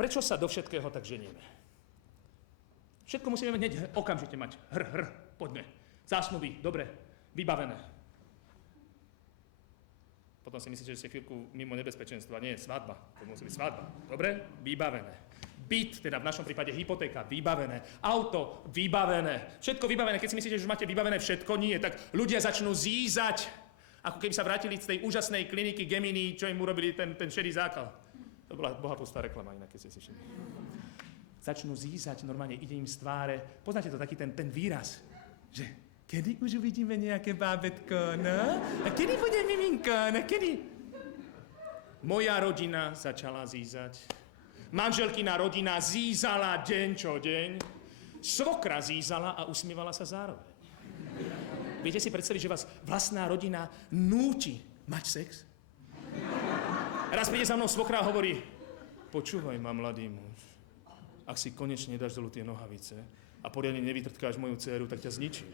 Prečo sa do všetkého tak ženieme? Všetko musíme hneď okamžite mať. Poďme. Zásnuby, dobre, vybavené. Potom si myslíte, že ste chvíľku mimo nebezpečenstva. Nie, svadba. To musí byť svadba. Dobre, vybavené. Byt, teda v našom prípade hypotéka, vybavené. Auto, vybavené. Všetko vybavené. Keď si myslíte, že už máte vybavené všetko, nie, tak ľudia začnú zízať. Ako keby sa vrátili z tej úžasnej kliniky Gemini, čo im urobili ten šedý zákal. To bola bohatústá reklama, inak keď ste si všimli. Začnú zízať, normálne ide im z tváre. Poznáte to taký ten výraz, že kedy už uvidíme nejaké bábätko, no? A kedy bude miminko, no kedy? Moja rodina začala zízať. Manželkina rodina zízala deň čo deň. Svokra zízala a usmievala sa zároveň. Viete si predstaviť, že vás vlastná rodina núti mať sex? Raz príde za mnou svokra a hovorí, počúvaj ma, mladý muž, ak si konečne dáš dolu tie nohavice a poriadne nevytrtkáš moju dceru, tak ťa zničím.